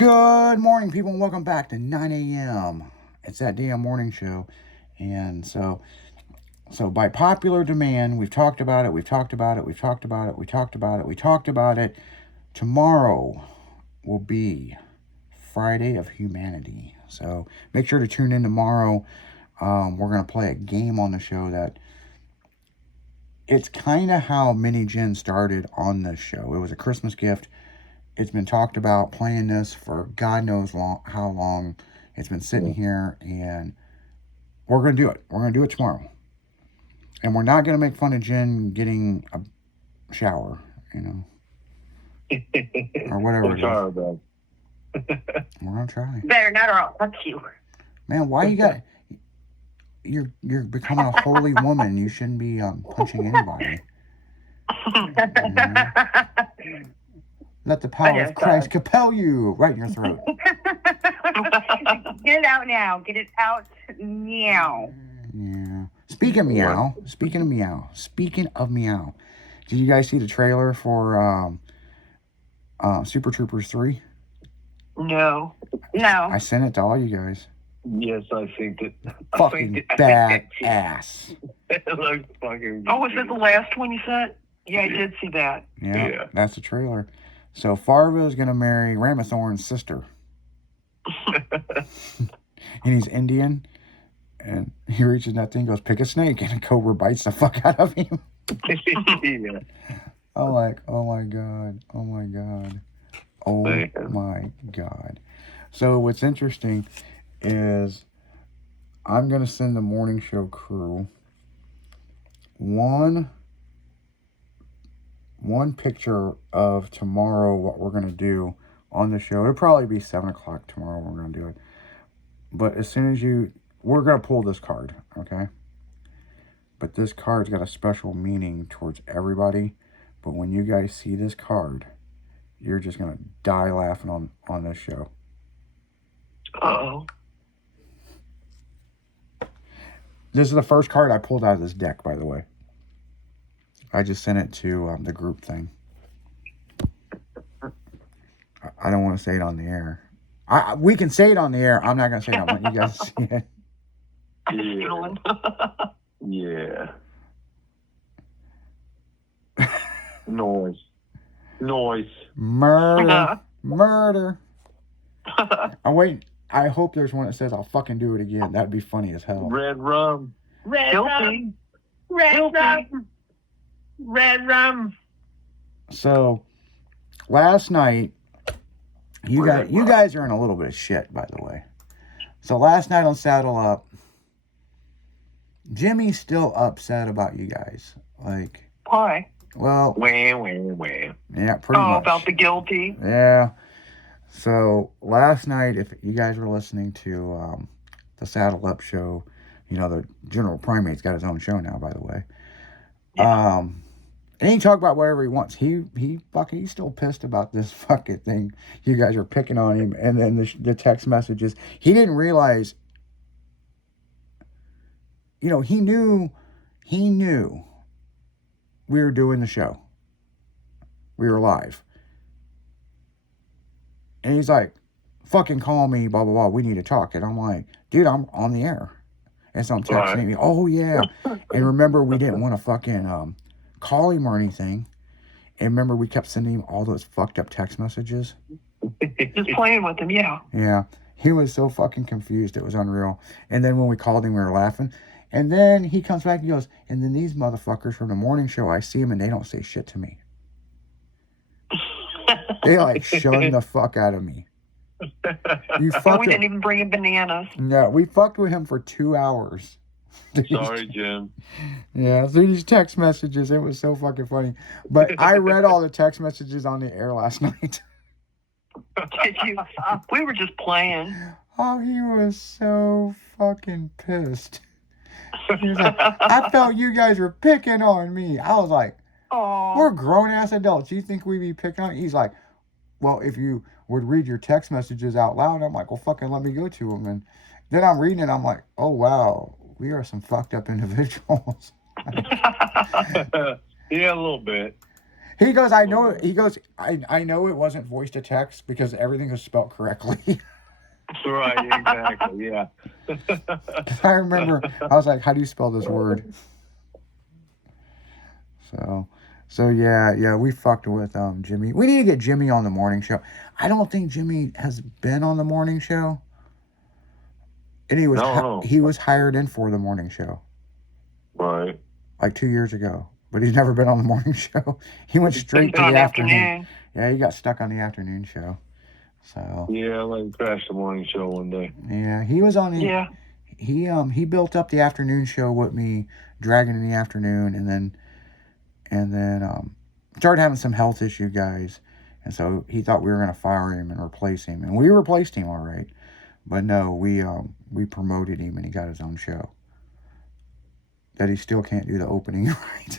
Good morning, people, and welcome back to 9 a.m. It's that damn morning show. And so by popular demand, we've talked about it, we've talked about it, we've talked about it, we talked about it, we talked about it. Tomorrow will be Friday of Humanity. So make sure to tune in tomorrow. We're going to play a game on the show that it's kind of how Mini Gen started on this show. It was a Christmas gift. It's been talked about playing this for God knows how long. It's been sitting here, and we're going to do it. We're going to do it tomorrow. And we're not going to make fun of Jen getting a shower, or whatever it is. We're going to try. Better not, or I'll fuck you. Man, why you got... You're becoming a holy woman. You shouldn't be punching anybody. Let the power of Christ compel you right in your throat. Get it out now. Get it out now. Yeah. Speaking of meow. Did you guys see the trailer for Super Troopers 3? No. I sent it to all you guys. Yes, I think it. Fucking badass. It looks fucking. Oh, was it the last one you sent? Yeah, I did see that. Yeah, that's the trailer. So Farva is gonna marry Ramathorn's sister, and he's Indian. And he reaches that thing, goes, pick a snake, and a cobra bites the fuck out of him. Yeah. I'm like, oh my god. Oh my god. So what's interesting is I'm going to send the morning show crew one picture of tomorrow, what we're going to do on the show. It'll probably be 7 o'clock tomorrow when we're going to do it. But as soon as we're going to pull this card, okay? But this card's got a special meaning towards everybody. But when you guys see this card, you're just going to die laughing on this show. Uh-oh. This is the first card I pulled out of this deck, by the way. I just sent it to the group thing. I don't want to say it on the air. We can say it on the air. I'm not going to say it. I want you guys to see it. Yeah. Noise. Murder. Oh, wait. I hope there's one that says, I'll fucking do it again. That'd be funny as hell. Red rum. Red rum. So, last night, you guys are in a little bit of shit, by the way. So, last night on Saddle Up, Jimmy's still upset about you guys. Like, Why? well... Wah. Yeah, pretty much. About the guilty? Yeah. So, last night, if you guys were listening to the Saddle Up show, the General Primate's got his own show now, by the way. Yeah. And he can talk about whatever he wants. He's still pissed about this fucking thing. You guys are picking on him. And then the text messages. He didn't realize, he knew we were doing the show. We were live. And he's like, fucking call me, blah, blah, blah. We need to talk. And I'm like, dude, I'm on the air. And so I'm texting me, oh, yeah. And remember, we didn't want to fucking call him or anything. And remember, we kept sending him all those fucked up text messages. Just playing with him, yeah. Yeah. He was so fucking confused. It was unreal. And then when we called him, we were laughing. And then he comes back and goes, and then these motherfuckers from the morning show, I see them and they don't say shit to me. They shunned the fuck out of me. We didn't even bring him bananas. No, we fucked with him for 2 hours. Sorry, Jim. Yeah, through these text messages, it was so fucking funny. But I read all the text messages on the air last night. Did you? We were just playing. Oh, he was so fucking pissed. He was like, I felt you guys were picking on me. I was like, oh, we're grown-ass adults. You think we'd be picking on you? He's like, well, if you would read your text messages out loud, I'm like, well, fucking let me go to them. And then I'm reading it, I'm like, oh, wow, we are some fucked up individuals. Yeah, a little bit. He goes, I know. He goes, I know it wasn't voice to text because everything was spelled correctly. Right, exactly. Yeah. I remember, I was like, how do you spell this word? So yeah, we fucked with Jimmy. We need to get Jimmy on the morning show. I don't think Jimmy has been on the morning show. And he was No. he was hired in for the morning show Right. like 2 years ago, but he's never been on the morning show. He went straight to on the afternoon. afternoon. Yeah, he got stuck on the afternoon show. So Yeah, I like crashed the morning show one day. yeah, he was on the Yeah. he built up the afternoon show with me, Dragon in the Afternoon, and then started having some health issue, guys, and so he thought we were gonna fire him and replace him, and we replaced him all right, but no, we promoted him and he got his own show. That he still can't do the opening right.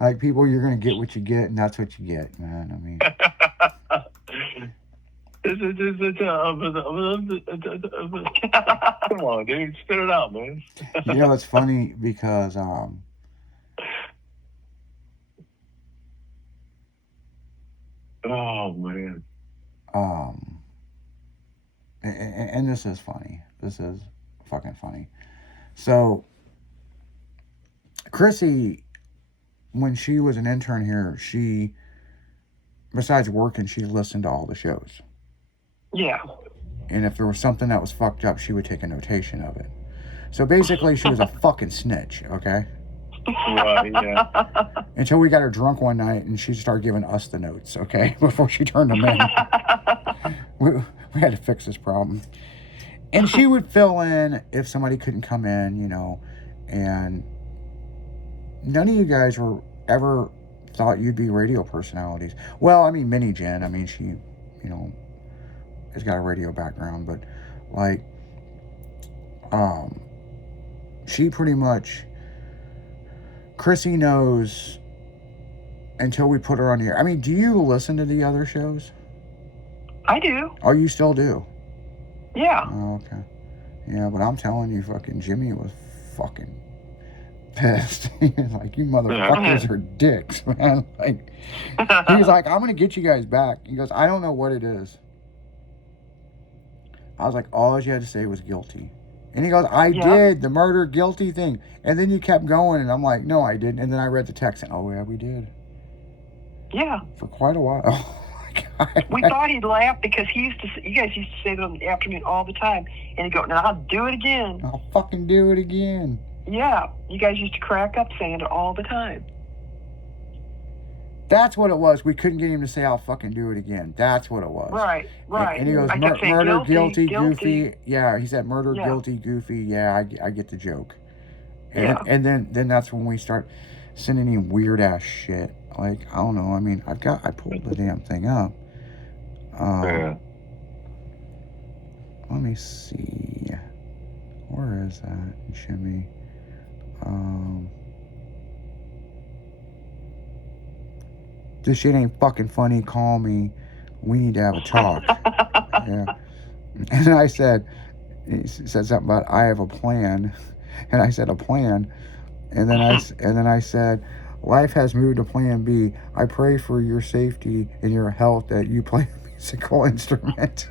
Like people, you're gonna get what you get, and that's what you get, man. I mean. Come on, dude, spit it out, man. You know, it's funny because Oh man. and this is funny. This is fucking funny. So Chrissy, when she was an intern here, she, besides working, she listened to all the shows. Yeah. And if there was something that was fucked up, she would take a notation of it. So basically, she was a fucking snitch, okay? Right, yeah. Until we got her drunk one night and she started giving us the notes, okay? Before she turned them in. We had to fix this problem. And she would fill in if somebody couldn't come in, you know, and none of you guys were ever thought you'd be radio personalities. Well, I mean, Minnie Jen, I mean, she, you know, has got a radio background, but like, she pretty much, Chrissy knows until we put her on the air. I mean, do you listen to the other shows? I do. Oh, you still do? Yeah. Oh, okay. Yeah, but I'm telling you, fucking Jimmy was fucking pissed. He was like, you motherfuckers are dicks, man. Like, he was like, I'm going to get you guys back. He goes, I don't know what it is. I was like, all you had to say was guilty. And he goes, I did the murder guilty thing. And then you kept going, and I'm like, no, I didn't. And then I read the text, and oh, yeah, we did. Yeah. For quite a while. Oh, my God. We thought he'd laugh because you guys used to say that in the afternoon all the time. And he'd go, now I'll do it again. I'll fucking do it again. Yeah. You guys used to crack up saying it all the time. That's what it was. We couldn't get him to say, I'll fucking do it again. That's what it was. Right. And he goes, I kept saying, murder, guilty, goofy. Yeah, he said murder, Yeah. guilty, goofy. Yeah, I get the joke. And, Yeah. and then that's when we start sending him weird ass shit. Like, I don't know. I mean, I pulled the damn thing up. Yeah. Let me see. Where is that, Jimmy? This shit ain't fucking funny. Call me. We need to have a talk. Yeah. And then I said, he said something about I have a plan, and I said a plan, and then I said, life has moved to Plan B. I pray for your safety and your health that you play a musical instrument.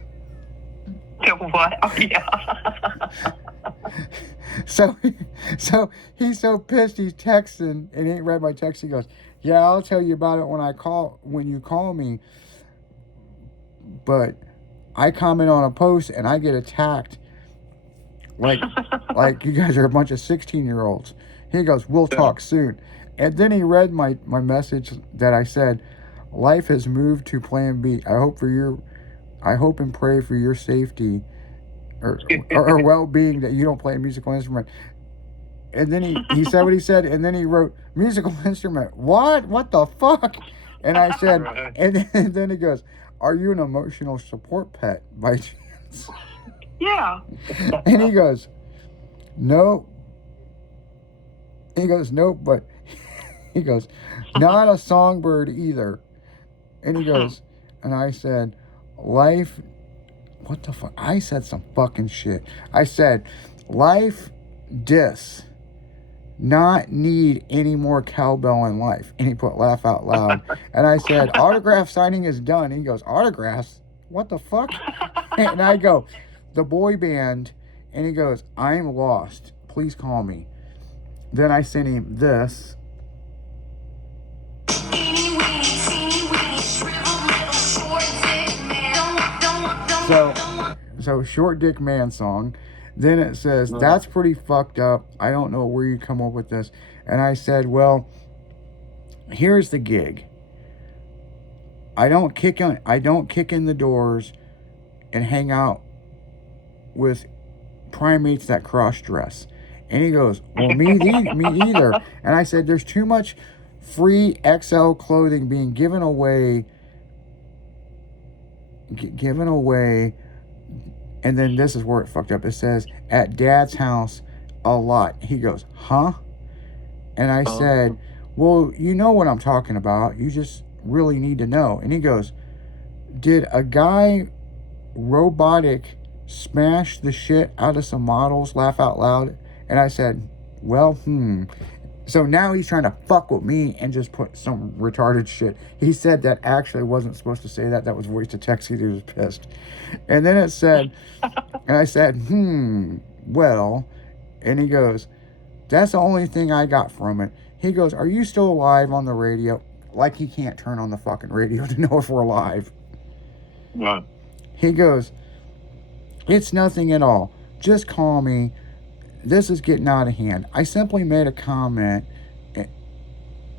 What? Oh, yeah. So he's so pissed. He's texting and he ain't read my text. He goes, "Yeah, I'll tell you about it when you call me. But I comment on a post and I get attacked like you guys are a bunch of 16-year-olds." He goes, "We'll talk soon." And then he read my message that I said, "Life has moved to Plan B. I hope and pray for your safety or well-being that you don't play a musical instrument." And then he said what he said, and then he wrote, "Musical instrument. What the fuck?" And I said, Right. and then he goes, "Are you an emotional support pet by chance?" Yeah. And he goes, "No." He goes, "No, but," he goes, "not a songbird either." And he goes, and I said, "Life," what the fuck? I said some fucking shit. I said, "Life dis not need any more cowbell in life. And he put laugh out loud. And I said, autograph signing is done. And he goes, autographs? What the fuck? And I go, the boy band. And he goes, I'm lost. Please call me. Then I sent him this. So short dick man song. Then it says, that's pretty fucked up. I don't know where you come up with this. And I said, well, here's the gig. I don't kick in the doors and hang out with primates that cross dress. And he goes, well, me either. And I said, there's too much free XL clothing being given away. And then this is where it fucked up. It says, at Dad's house a lot. He goes, huh? And I said, well, you know what I'm talking about. You just really need to know. And he goes, did a guy robotic smash the shit out of some models? Laugh out loud. And I said, well, So now he's trying to fuck with me and just put some retarded shit. He said that actually wasn't supposed to say that. That was voice to text. He was pissed. And then it said, and I said, well. And he goes, that's the only thing I got from it. He goes, are you still alive on the radio? Like he can't turn on the fucking radio to know if we're alive. Right. He goes, it's nothing at all. Just call me. This is getting out of hand. I simply made a comment,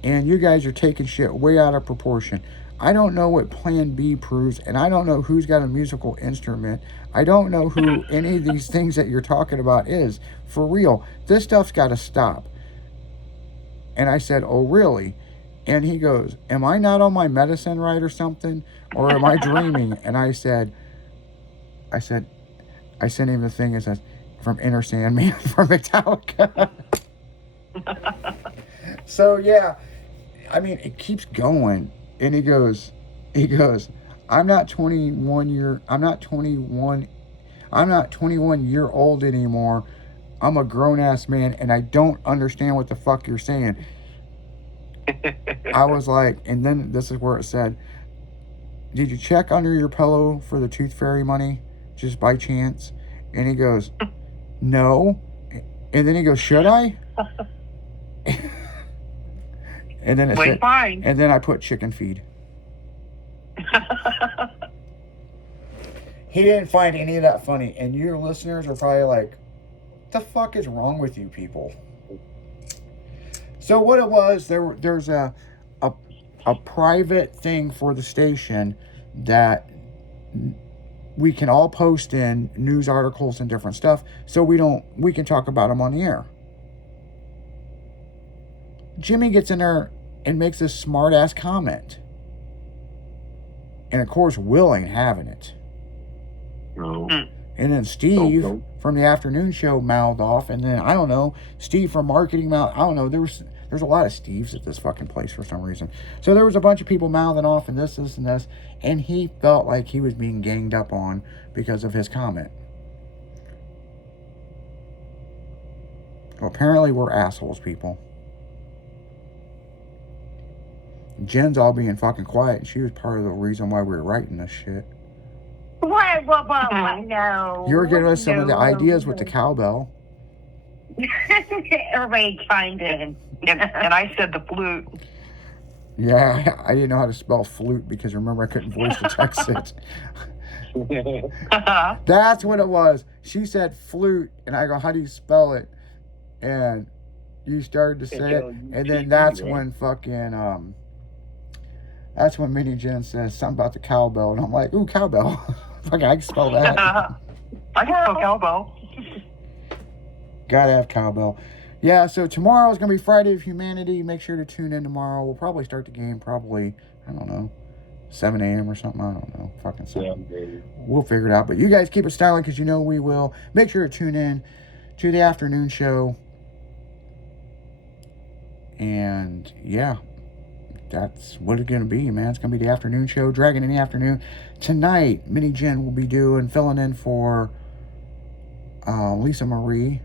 and you guys are taking shit way out of proportion. I don't know what Plan B proves, and I don't know who's got a musical instrument. I don't know who any of these things that you're talking about is. For real, this stuff's got to stop. And I said, oh, really? And he goes, am I not on my medicine right or something? Or am I dreaming? And I sent him the thing that says, from Enter Sandman from Metallica. So yeah, I mean, it keeps going. And he goes, I'm not 21 year old anymore. I'm a grown ass man and I don't understand what the fuck you're saying. I was like, and then this is where it said, did you check under your pillow for the tooth fairy money just by chance? And he goes, no. And then he goes, should I? And then it said, fine. and then I put chicken feed. He didn't find any of that funny, and your listeners are probably like, what the fuck is wrong with you people? So what it was, there's a private thing for the station that we can all post in news articles and different stuff, so we can talk about them on the air. Jimmy gets in there and makes this smart ass comment. And of course, Will ain't having it. No. And then Steve from the afternoon show mouthed off, and then I don't know, Steve from marketing mouthed. I don't know. There's a lot of Steves at this fucking place for some reason. So there was a bunch of people mouthing off and this, and he felt like he was being ganged up on because of his comment. Well, apparently we're assholes, people. Jen's all being fucking quiet, and she was part of the reason why we were writing this shit. What? No. You were giving us some of the ideas with the cowbell. Everybody chimed in. And I said the flute. Yeah, I didn't know how to spell flute because remember I couldn't voice to text it. That's what it was. She said flute, and I go, how do you spell it? And you started to say it, and then that's when fucking that's when Minnie Jen says something about the cowbell, and I'm like, ooh, cowbell. Fuck, I can spell that. I can spell cowbell. Gotta have cowbell. Yeah, so tomorrow is going to be Friday of Humanity. Make sure to tune in tomorrow. We'll probably start the game I don't know, 7 a.m. or something. I don't know. Fucking 7. We'll figure it out. But you guys keep it styling because you know we will. Make sure to tune in to the afternoon show. And, yeah, that's what it's going to be, man. It's going to be the afternoon show. Dragon in the afternoon. Tonight, Minnie Jen will be filling in for Lisa Marie.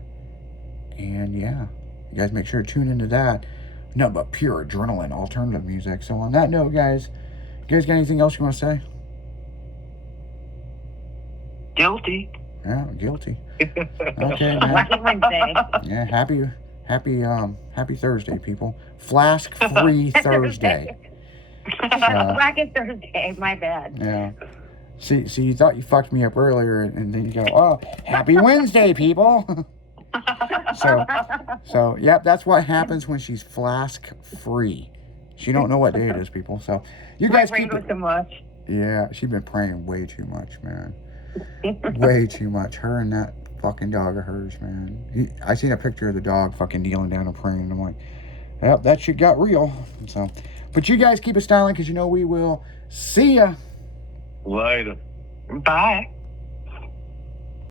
And yeah, You guys make sure to tune into that. No, but pure adrenaline, alternative music. So on that note, guys, you guys got anything else you want to say? Guilty. Yeah, guilty. Okay, man. Lucky Wednesday. Yeah, happy Thursday, people. Flask-free Thursday. Lucky Thursday, my bad. Yeah. See, you thought you fucked me up earlier, and then you go, oh, happy Wednesday, people. So, yep, that's what happens when she's flask-free. She don't know what day it is, people. So, you guys My brain keep was it. so much. Yeah, she's been praying way too much, man. Way too much. Her and that fucking dog of hers, man. I seen a picture of the dog fucking kneeling down and praying, and I'm like, yep, that shit got real. So, but you guys keep it styling, because you know we will. See ya. Later. Bye.